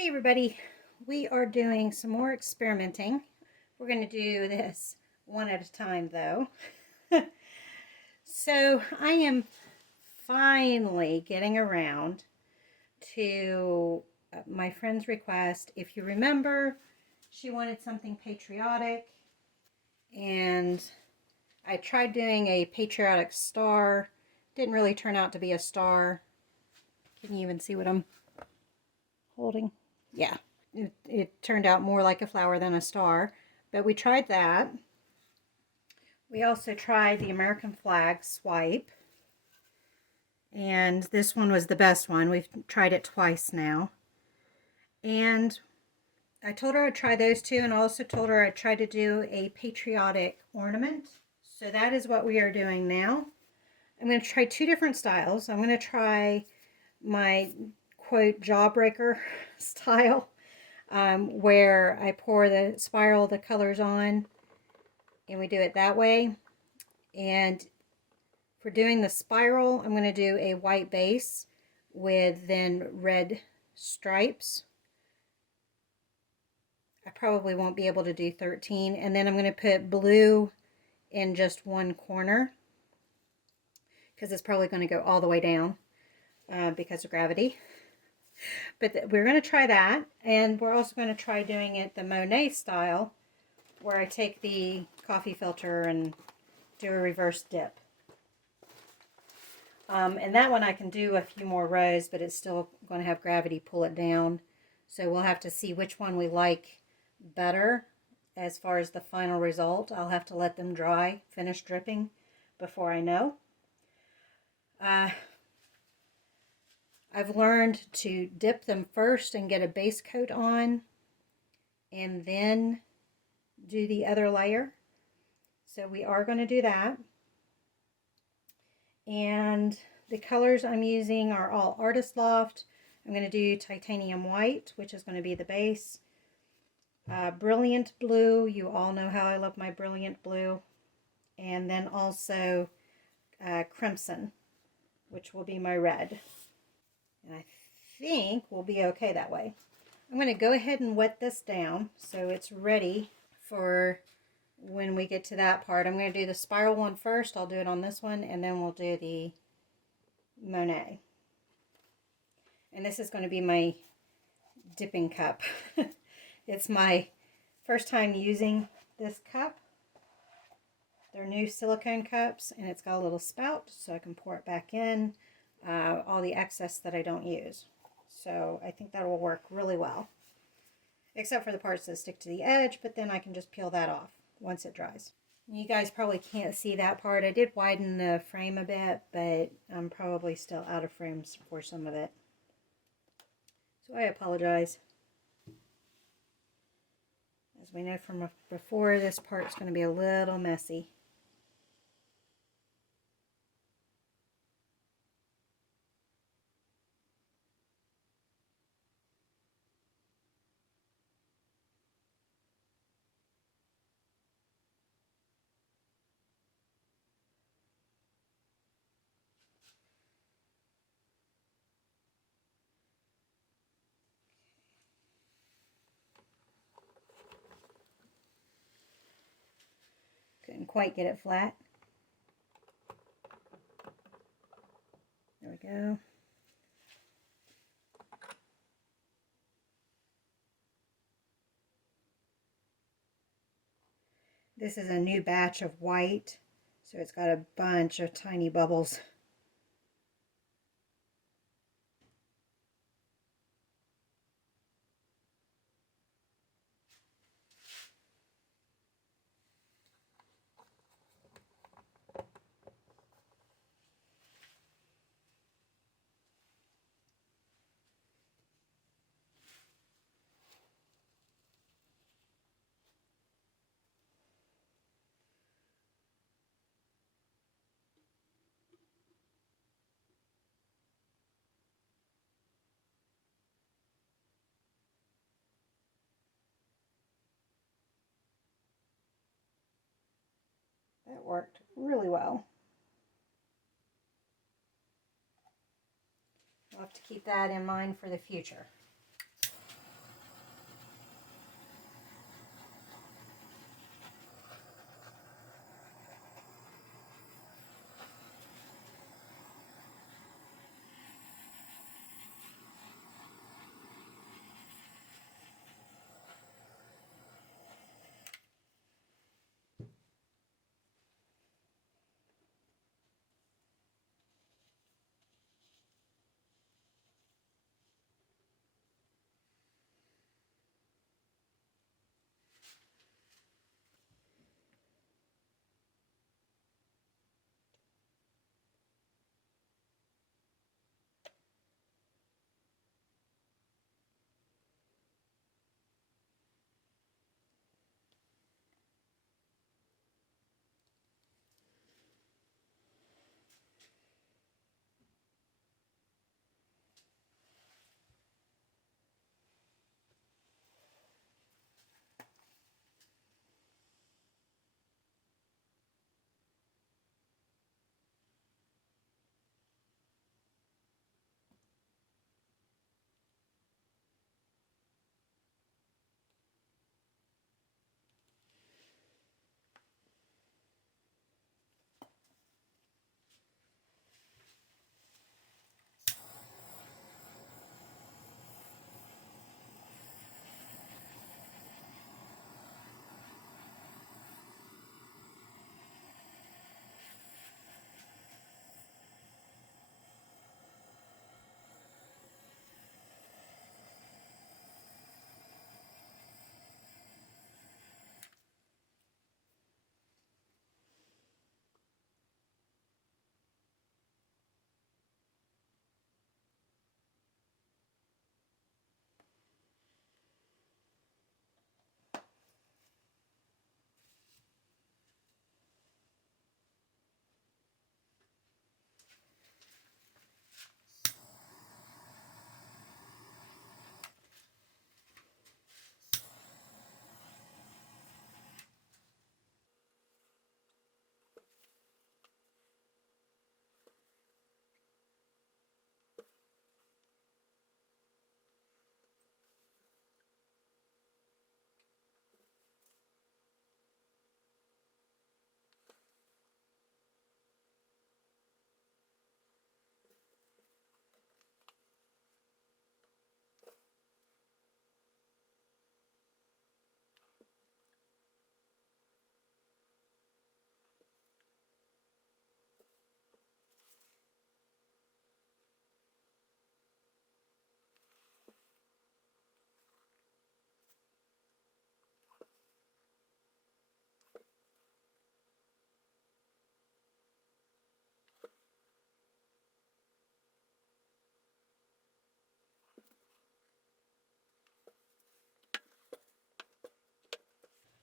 Hey everybody, we are doing some more experimenting. We're going to do this one at a time though. So I am finally getting around to my friend's request. If you remember, she wanted something patriotic, and I tried doing a patriotic star. Didn't really turn out to be a star. Can you even see what I'm holding? Yeah. It turned out more like a flower than a star, but we tried that. We also tried the American flag swipe, and this one was the best one. We've tried it twice now, and I told her I'd try those two, and I also told her I'd try to do a patriotic ornament. So that is what we are doing now. I'm going to try two different styles. I'm going to try my quote jawbreaker style, where I spiral the colors on, and we do it that way. And for doing the spiral, I'm going to do a white base with then red stripes. I probably won't be able to do 13, and then I'm going to put blue in just one corner because it's probably going to go all the way down because of gravity. But we're going to try that, and we're also going to try doing it the Monet style, where I take the coffee filter and do a reverse dip. And that one I can do a few more rows, but it's still going to have gravity pull it down. So we'll have to see which one we like better as far as the final result. I'll have to let them dry, finish dripping, before I know. I've learned to dip them first and get a base coat on, and then do the other layer. So we are going to do that. And the colors I'm using are all Artist Loft. I'm going to do titanium white, which is going to be the base. Brilliant blue. You all know how I love my brilliant blue. And then also crimson, which will be my red. And I think we'll be okay that way. I'm going to go ahead and wet this down so it's ready for when we get to that part. I'm going to do the spiral one first. I'll do it on this one, and then we'll do the Monet. And this is going to be my dipping cup. It's my first time using this cup. They're new silicone cups, and it's got a little spout so I can pour it back in, all the excess that I don't use. So I think that will work really well, except for the parts that stick to the edge, but then I can just peel that off once it dries. You guys probably can't see that part. I did widen the frame a bit, but I'm probably still out of frames for some of it. So I apologize. As we know from before, this part's going to be a little messy. Couldn't quite get it flat. There we go. This is a new batch of white, so it's got a bunch of tiny bubbles. That worked really well. I'll have to keep that in mind for the future.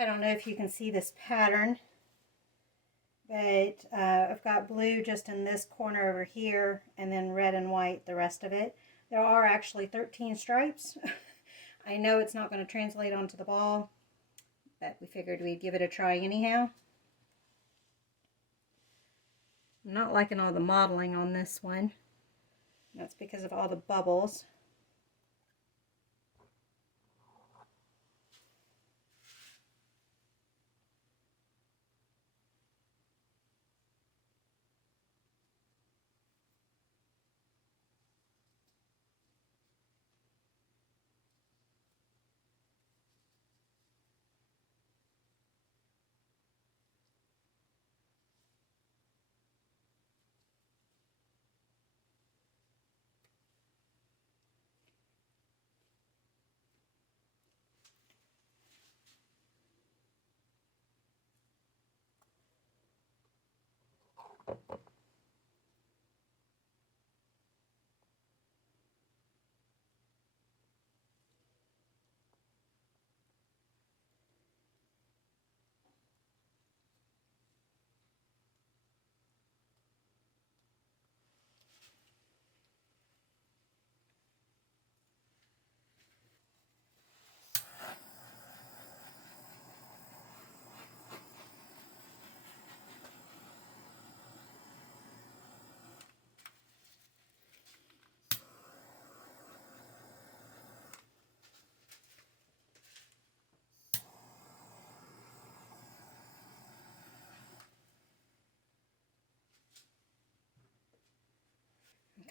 I don't know if you can see this pattern, but I've got blue just in this corner over here, and then red and white the rest of it. There are actually 13 stripes. I know it's not going to translate onto the ball, but we figured we'd give it a try anyhow. I'm not liking all the modeling on this one. That's because of all the bubbles.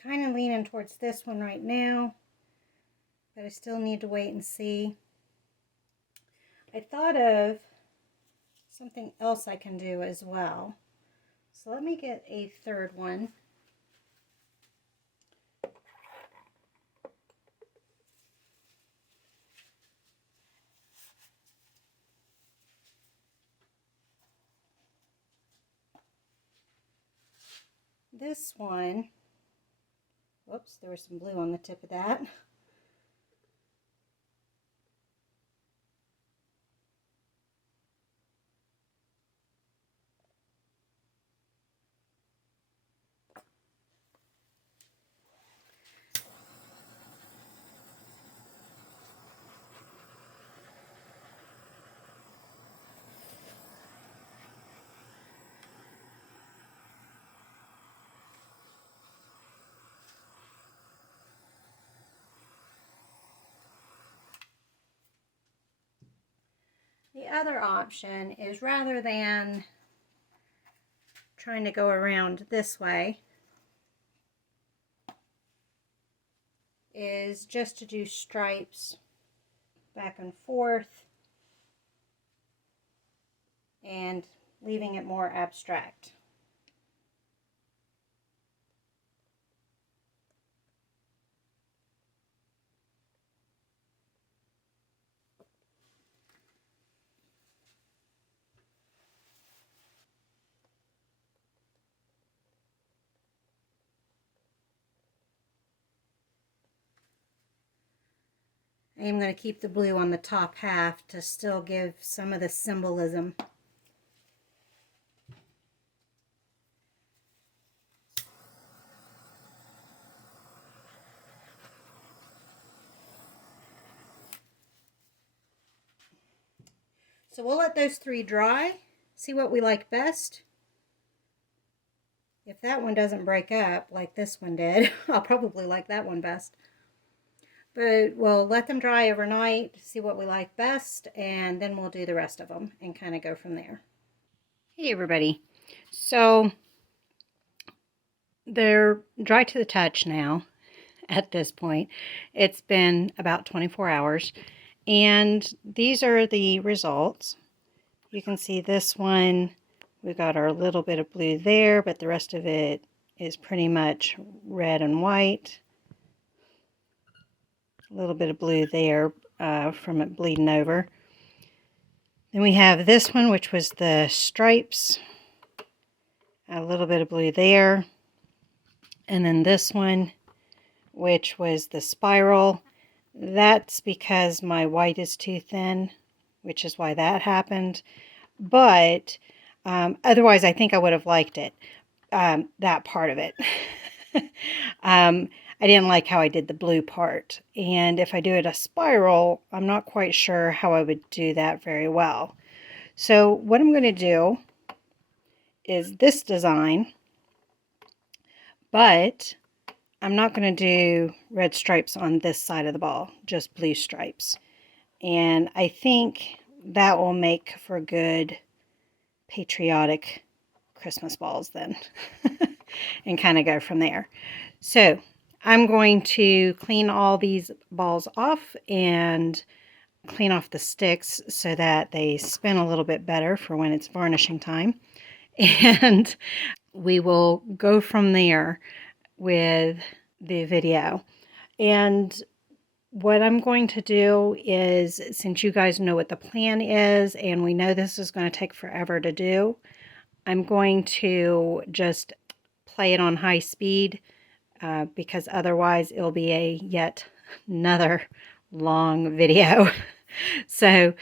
I'm kind of leaning towards this one right now, but I still need to wait and see. I thought of something else I can do as well. So let me get a third one. This one, whoops, there was some blue on the tip of that. The other option is, rather than trying to go around this way, is just to do stripes back and forth and leaving it more abstract. I am going to keep the blue on the top half to still give some of the symbolism. So we'll let those three dry, see what we like best. If that one doesn't break up like this one did, I'll probably like that one best. But we'll let them dry overnight, see what we like best, and then we'll do the rest of them and kind of go from there. Hey everybody. So they're dry to the touch now at this point. It's been about 24 hours. And these are the results. You can see this one, we've got our little bit of blue there, but the rest of it is pretty much red and white. A little bit of blue there from it bleeding over. Then we have this one, which was the stripes. A little bit of blue there. And then this one, which was the spiral. That's because my white is too thin. which is why that happened. But otherwise, I think I would have liked it, that part of it. I didn't like how I did the blue part. And if I do it a spiral, I'm not quite sure how I would do that very well. So what I'm going to do is this design, but I'm not going to do red stripes on this side of the ball, just blue stripes. And I think that will make for good patriotic Christmas balls then. And kind of go from there. So I'm going to clean all these balls off and clean off the sticks so that they spin a little bit better for when it's varnishing time. And we will go from there with the video. And what I'm going to do is, since you guys know what the plan is and we know this is going to take forever to do, I'm going to just play it on high speed because otherwise it'll be a yet another long video. So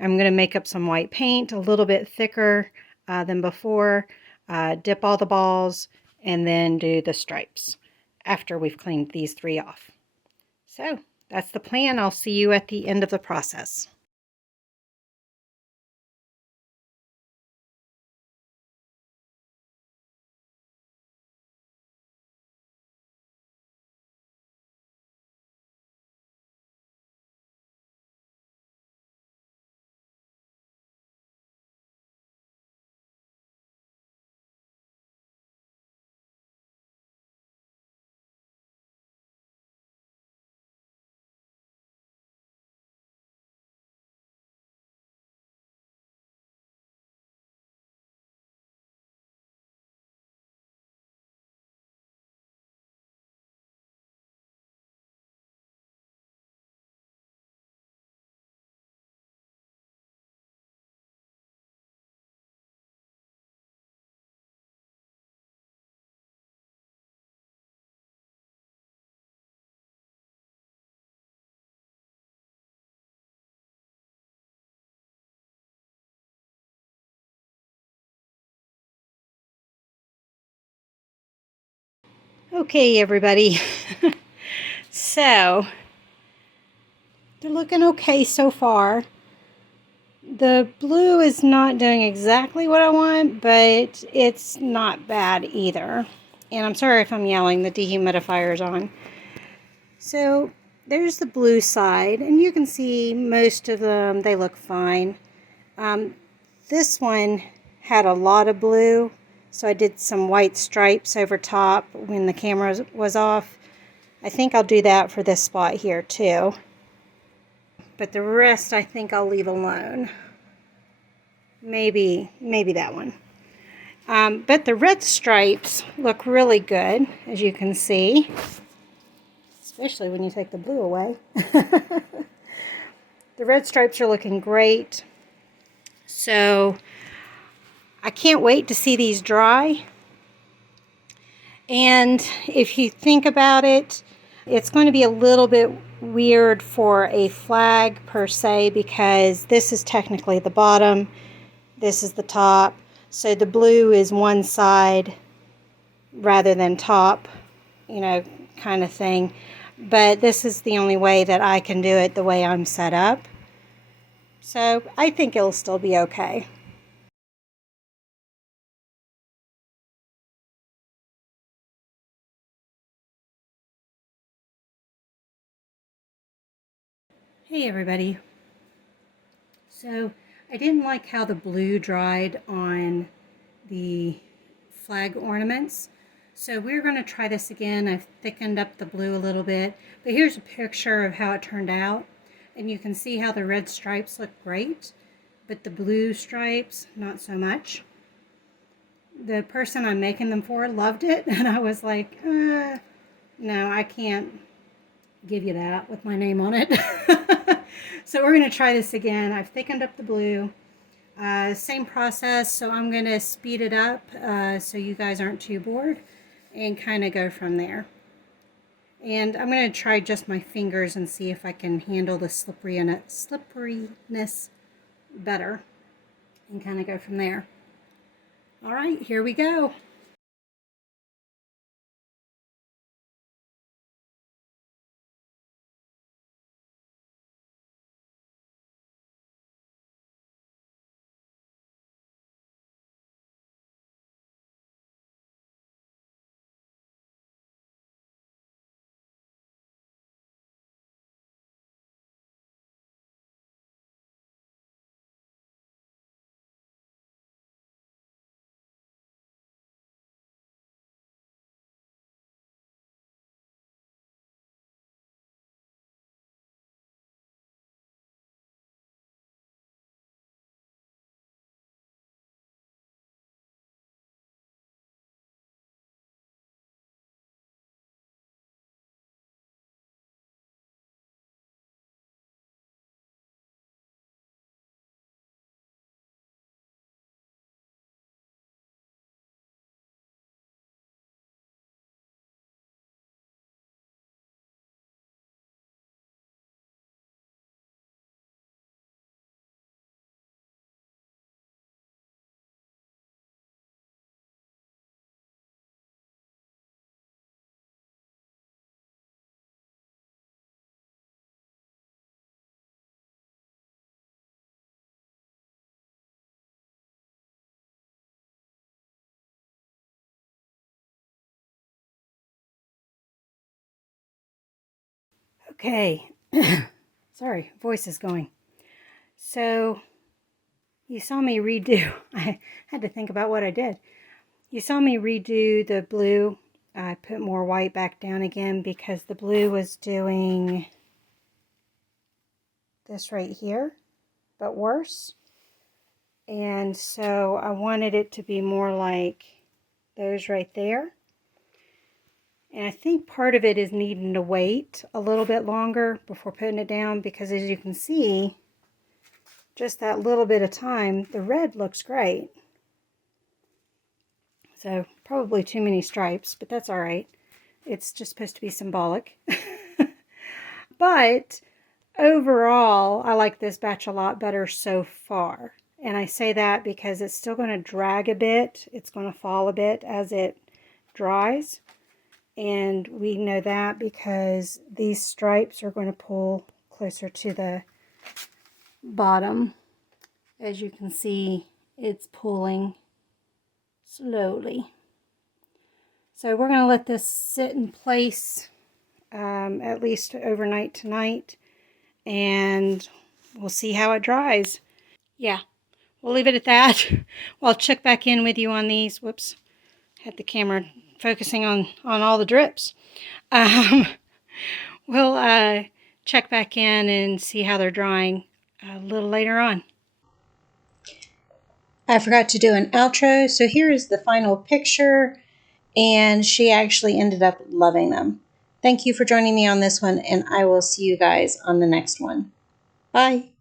I'm going to make up some white paint a little bit thicker than before, dip all the balls, and then do the stripes after we've cleaned these three off. So that's the plan. I'll see you at the end of the process. Okay, everybody. So they're looking okay so far. The blue is not doing exactly what I want, but it's not bad either. And I'm sorry if I'm yelling, the dehumidifier is on. So there's the blue side, and you can see most of them, they look fine. This one had a lot of blue, so I did some white stripes over top when the camera was off. I think I'll do that for this spot here too. But the rest I think I'll leave alone. Maybe that one. But the red stripes look really good, as you can see. Especially when you take the blue away. The red stripes are looking great. So I can't wait to see these dry. And if you think about it, it's going to be a little bit weird for a flag per se, because this is technically the bottom, this is the top. So the blue is one side rather than top, you know, kind of thing. But this is the only way that I can do it the way I'm set up. So I think it'll still be okay. Hey everybody. So I didn't like how the blue dried on the flag ornaments. So we're going to try this again. I've thickened up the blue a little bit, but here's a picture of how it turned out. And you can see how the red stripes look great, but the blue stripes, not so much. The person I'm making them for loved it, and I was like, no, I can't give you that with my name on it. So we're going to try this again. I've thickened up the blue. Same process, so I'm going to speed it up so you guys aren't too bored and kind of go from there. And I'm going to try just my fingers and see if I can handle the slipperiness better and kind of go from there. All right, here we go. Okay, sorry, voice is going. So you saw me redo, I had to think about what I did. You saw me redo the blue. I put more white back down again because the blue was doing this right here, but worse. And so I wanted it to be more like those right there. And I think part of it is needing to wait a little bit longer before putting it down, because as you can see, just that little bit of time, the red looks great. So probably too many stripes, but that's all right. It's just supposed to be symbolic. But overall, I like this batch a lot better so far. And I say that because it's still going to drag a bit. It's going to fall a bit as it dries. And we know that because these stripes are going to pull closer to the bottom. As you can see, it's pulling slowly. So we're going to let this sit in place at least overnight tonight, and we'll see how it dries. Yeah, we'll leave it at that. Well, I'll check back in with you on these. Whoops, had the camera focusing on all the drips. We'll check back in and see how they're drying a little later on. I forgot to do an outro, so here is the final picture, and she actually ended up loving them. Thank you for joining me on this one, and I will see you guys on the next one. Bye.